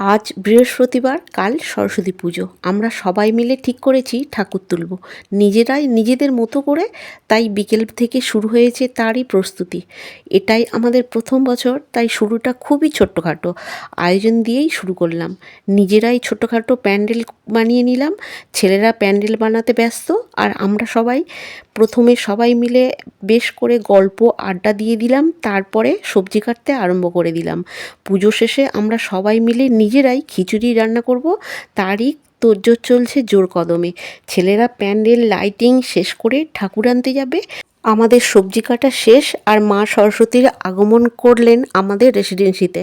আজ বৃহস্পতিবার, কাল সরস্বতী পুজো। আমরা সবাই মিলে ঠিক করেছি ঠাকুর তুলব নিজেরাই নিজেদের মতো করে। তাই বিকেল থেকে শুরু হয়েছে তারই প্রস্তুতি। এটাই আমাদের প্রথম বছর, তাই শুরুটা খুবই ছোট্টখাটো আয়োজন দিয়েই শুরু করলাম। নিজেরাই ছোটোখাটো প্যান্ডেল বানিয়ে নিলাম। ছেলেরা প্যান্ডেল বানাতে ব্যস্ত, আর আমরা প্রথমে সবাই মিলে বেশ করে গল্প আড্ডা দিয়ে দিলাম। তারপরে সবজি কাটতে আরম্ভ করে দিলাম। পুজো শেষে আমরা সবাই মিলে নিজেরাই খিচুড়ি রান্না করব, তারই তোড়জোড় চলছে জোর কদমে। ছেলেরা প্যান্ডেল লাইটিং শেষ করে ঠাকুর আনতে যাবে। আমাদের সবজি কাটা শেষ, আর মা সরস্বতীর আগমন করলেন আমাদের রেসিডেন্সিতে।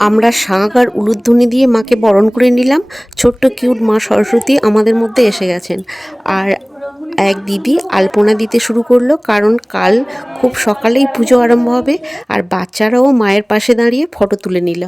আমরা শাঁখ আর উলুধ্বনি দিয়ে মাকে বরণ করে নিলাম। ছোট্ট কিউট মা সরস্বতী আমাদের মধ্যে এসে গেছেন। আর এক দিদি আলপনা দিতে শুরু করলো, কারণ কাল খুব সকালেই পুজো আরম্ভ হবে। আর বাচ্চারাও মায়ের পাশে দাঁড়িয়ে ফটো তুলে নিল।